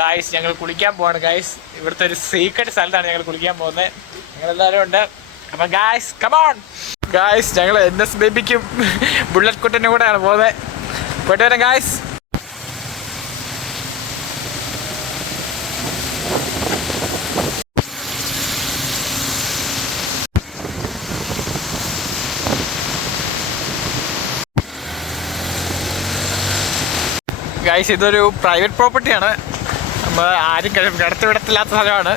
Guys ഞങ്ങൾ കുളിക്കാൻ പോവാണ് ഗായ്സ്. ഇവിടുത്തെ ഒരു സീക്രട്ട് സ്ഥലത്താണ് ഞങ്ങൾ കുളിക്കാൻ പോകുന്നത്. ഞങ്ങളെല്ലാവരും ഉണ്ട്. അപ്പം ഗായ്സ് കമോൺ ഗായ്സ്, ഞങ്ങൾ NS ബേബിക്കും ബുള്ളറ്റ് കുട്ടനും കൂടെയാണ് പോകുന്നത്. പോയിട്ട് വരാം ഗായ്സ്. ഗായ്സ് ഇതൊരു പ്രൈവറ്റ് പ്രോപ്പർട്ടിയാണ്. നമ്മൾ ആരും കടത്തിവിടത്തില്ലാത്ത സ്ഥലമാണ്.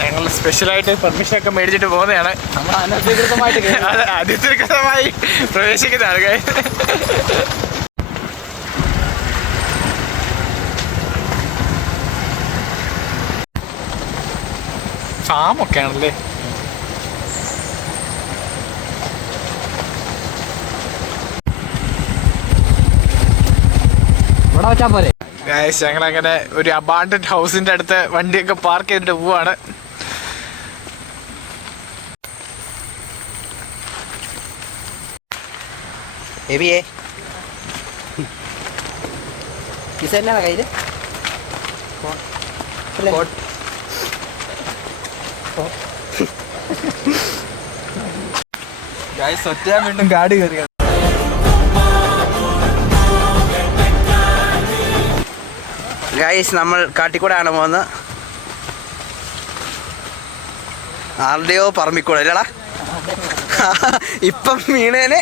ഞങ്ങൾ സ്പെഷ്യലായിട്ട് പെർമിഷനൊക്കെ മേടിച്ചിട്ട് പോകുന്നതാണ്. നമ്മൾ അനധികൃതമായി പ്രവേശിക്കുന്നതാണ് ഗായ്സ്. ഫാമൊക്കെ ആണല്ലേ. ഗായ്സ് ഞങ്ങളങ്ങനെ ഒരു അബാൻഡന്റ് ഹൗസിന്റെ അടുത്ത് വണ്ടിയൊക്കെ പാർക്ക് ചെയ്തിട്ട് പോവാണ്. ഒറ്റ വീണ്ടും ഗാഡി കയറി. ഗൈസ് നമ്മൾ കാട്ടിക്കൂടെയാണ് പോകുന്നത്. ആരുടെയോ പറമ്പിക്കൂടെ അല്ലടാ ഇപ്പം വീണേനെ.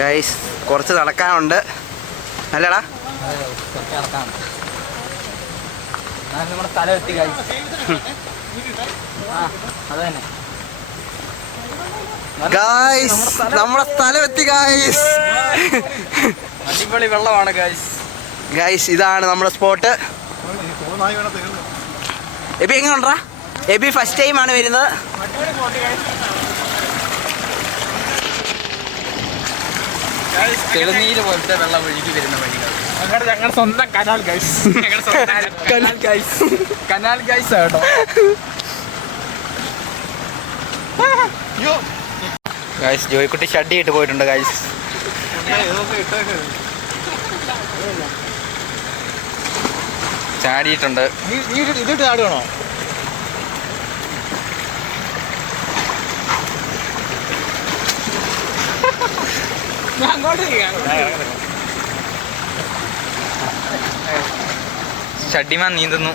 ഗൈസ് കുറച്ച് നടക്കാനുണ്ട് അല്ലടാ. നമ്മുടെ സ്ഥലം എത്തി ഗൈസ്. അത് തന്നെ ഗൈസ്, നമ്മുടെ സ്ഥലം എത്തി ഗൈസ്. അടിപൊളി വെള്ളമാണ് ഗൈസ്. ഗൈസ് ഇതാണ് നമ്മുടെ സ്പോട്ട്. എബി എങ്ങനെയുണ്ടാ? എബി ഫസ്റ്റ് ടൈം ആണ് വരുന്നത്. തെളിനീര് പോലത്തെ വെള്ളം ഒഴുകി വരുന്ന വഴികൾ. ഞങ്ങളുടെ സ്വന്തം കനാൽ ഗൈസ്. കനാൽ ഗൈസ് കേട്ടോ. ഗൈസ് ജോയിക്കുട്ടി ഷഡ്ഡി ഇട്ട് പോയിട്ടുണ്ട് ഗൈസ്. ചാടിയിട്ടുണ്ട്. ഇതിട്ട് ചാടുകയാണോ? ഷഡ്ഡിമാൻ നീന്തുന്നു.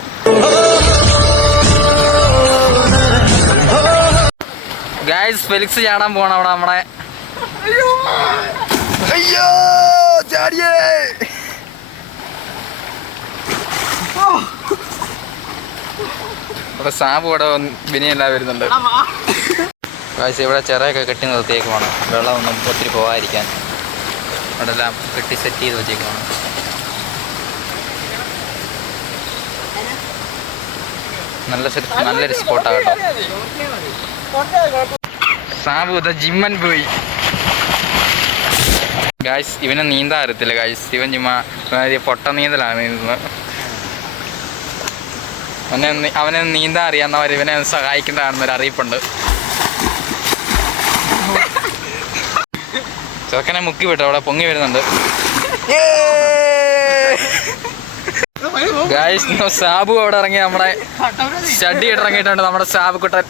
ഗൈസ് ഫെലിക്സ് ചാടാൻ പോണം അവിടെ നമ്മുടെ. അയ്യോ ചാടിയേ. അവിടെ സാബ് ഇവിടെ വിനിയെല്ലാം വരുന്നുണ്ട്. ഗൈസ് ഇവിടെ ചിറയൊക്കെ കെട്ടി നിർത്തിയേക്കുവാണ്, വെള്ളമൊന്നും ഒത്തിരി പോകാതിരിക്കാൻ. അവിടെ എല്ലാം കെട്ടി സെറ്റ് ചെയ്ത് വെച്ചേക്കുവാണ്. നല്ലൊരു സ്പോട്ടാണ് കേട്ടോ. സാബു ജിമ്മൻ പോയി. ഗായ്സ് ഇവനെ നീന്താൻ അറിയത്തില്ല ഗായ്സ്. ഇവൻ ചുമ്മാ പൊട്ട നീന്തലാണ് നീന്തുന്നത്. അവനെ നീന്താൻ അറിയാവുന്നവർ ഇവനെ സഹായിക്കുന്നതാണെന്നൊരു അറിയിപ്പുണ്ട്. ചെറുക്കനെ മുക്കി വിട്ടോ, അവിടെ പൊങ്ങി വരുന്നുണ്ട്. ഗായ്സ് സാബു അവിടെ ഇറങ്ങി നമ്മുടെ ഷഡ്ഡി ഇട്ടിറങ്ങിയിട്ടുണ്ട് നമ്മുടെ സാബു കുട്ടൻ.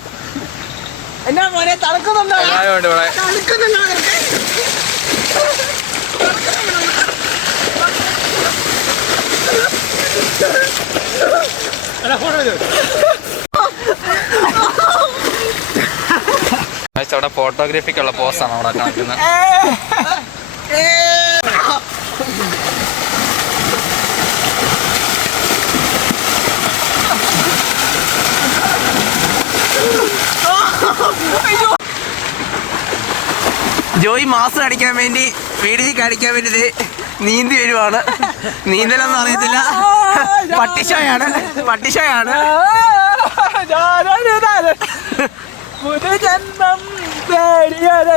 എല്ലാവരും ഇവിടെ. അവിടെ ഫോട്ടോഗ്രാഫിക്കുള്ള പോസാണ് അവിടെ കാണിക്കുന്നത്. ജോയി മാസം അടിക്കാൻ വേണ്ടി വീഡിയോ കാണിക്കാൻ വേണ്ടി നീന്തി വരുവാണ്. നീന്തലൊന്നും അറിയത്തില്ല. പട്ടിഷോയാണ്. പുതുജന്മം തേടിയത്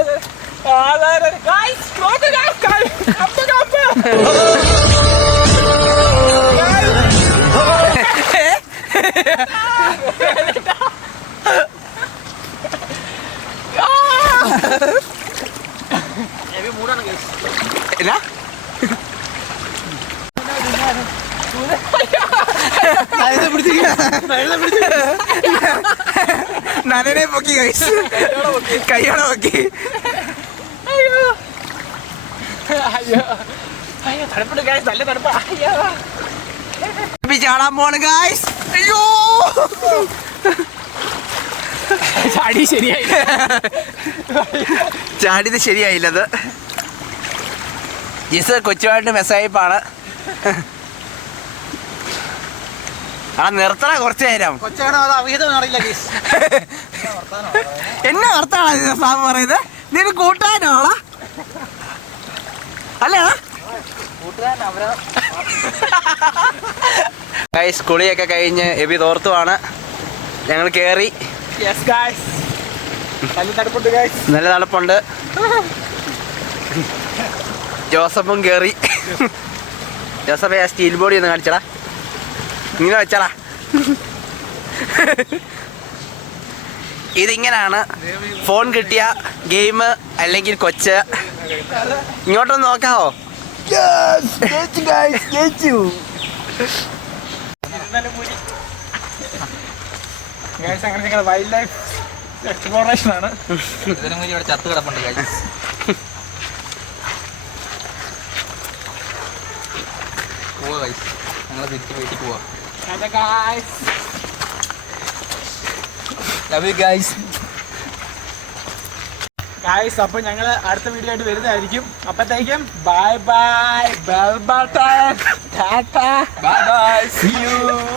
എന്നാ നനനെ പൊക്കി ഗൈസ് കൈയോടെ പൊക്കി അയ്യോ അയ്യോ തണുപ്പുണ്ട് ഗൈസ് നല്ല തണുപ്പാ അയ്യോ ചാടാൻ പോണ് ഗൈസ് അയ്യോ ചാടി ശരിയായില്ല ചാടിയത് ശരിയായില്ലത് ജിസ് കൊച്ചുമായിട്ട് മെസ്സായിപ്പാണ് നിർത്തണ കുറച്ചു നേരം എന്നെ വർത്താണോ സാബ് പറയുന്നത് നിനക്ക് കൂട്ടാനോളാ അല്ലേടാ ഗൈസ് കുളിയൊക്കെ കഴിഞ്ഞ് എബി തോർത്തുവാണ് ഞങ്ങൾ കേറി യെസ് ഗൈസ് നല്ല തണുപ്പുണ്ട് ഗൈസ് നല്ല തണുപ്പുണ്ട് ജോസഫും കേറി ജോസഫ് ആ സ്റ്റീൽ ബോഡി ഒന്ന് കാണിച്ചടാ ഇങ്ങനെ വെച്ചടാ ഇതിങ്ങനാണ് ഫോൺ കിട്ടിയ ഗെയിം അല്ലെങ്കിൽ കൊച്ച് ഇങ്ങോട്ടൊന്ന് നോക്കാവോ ഗൈസ് അങ്ങനെ ഞങ്ങൾ വൈൽഡ് ലൈഫ് എക്സ്പ്ലോറേഷൻ ആണ് ഇതിനും കൂടി ഇവിടെ ചത്ത് കിടപ്പുണ്ട് guys. പോവാ guys. ഞങ്ങള് തിരിച്ച് വീട്ടിൽ പോവാ. Love you guys. ഗൈസ് അപ്പോൾ ഞങ്ങൾ അടുത്ത വീഡിയോ ആയിട്ട് വരുന്നതായിരിക്കും അപ്പോഴത്തേക്കും bye bye bell button Tata Bye bye. see you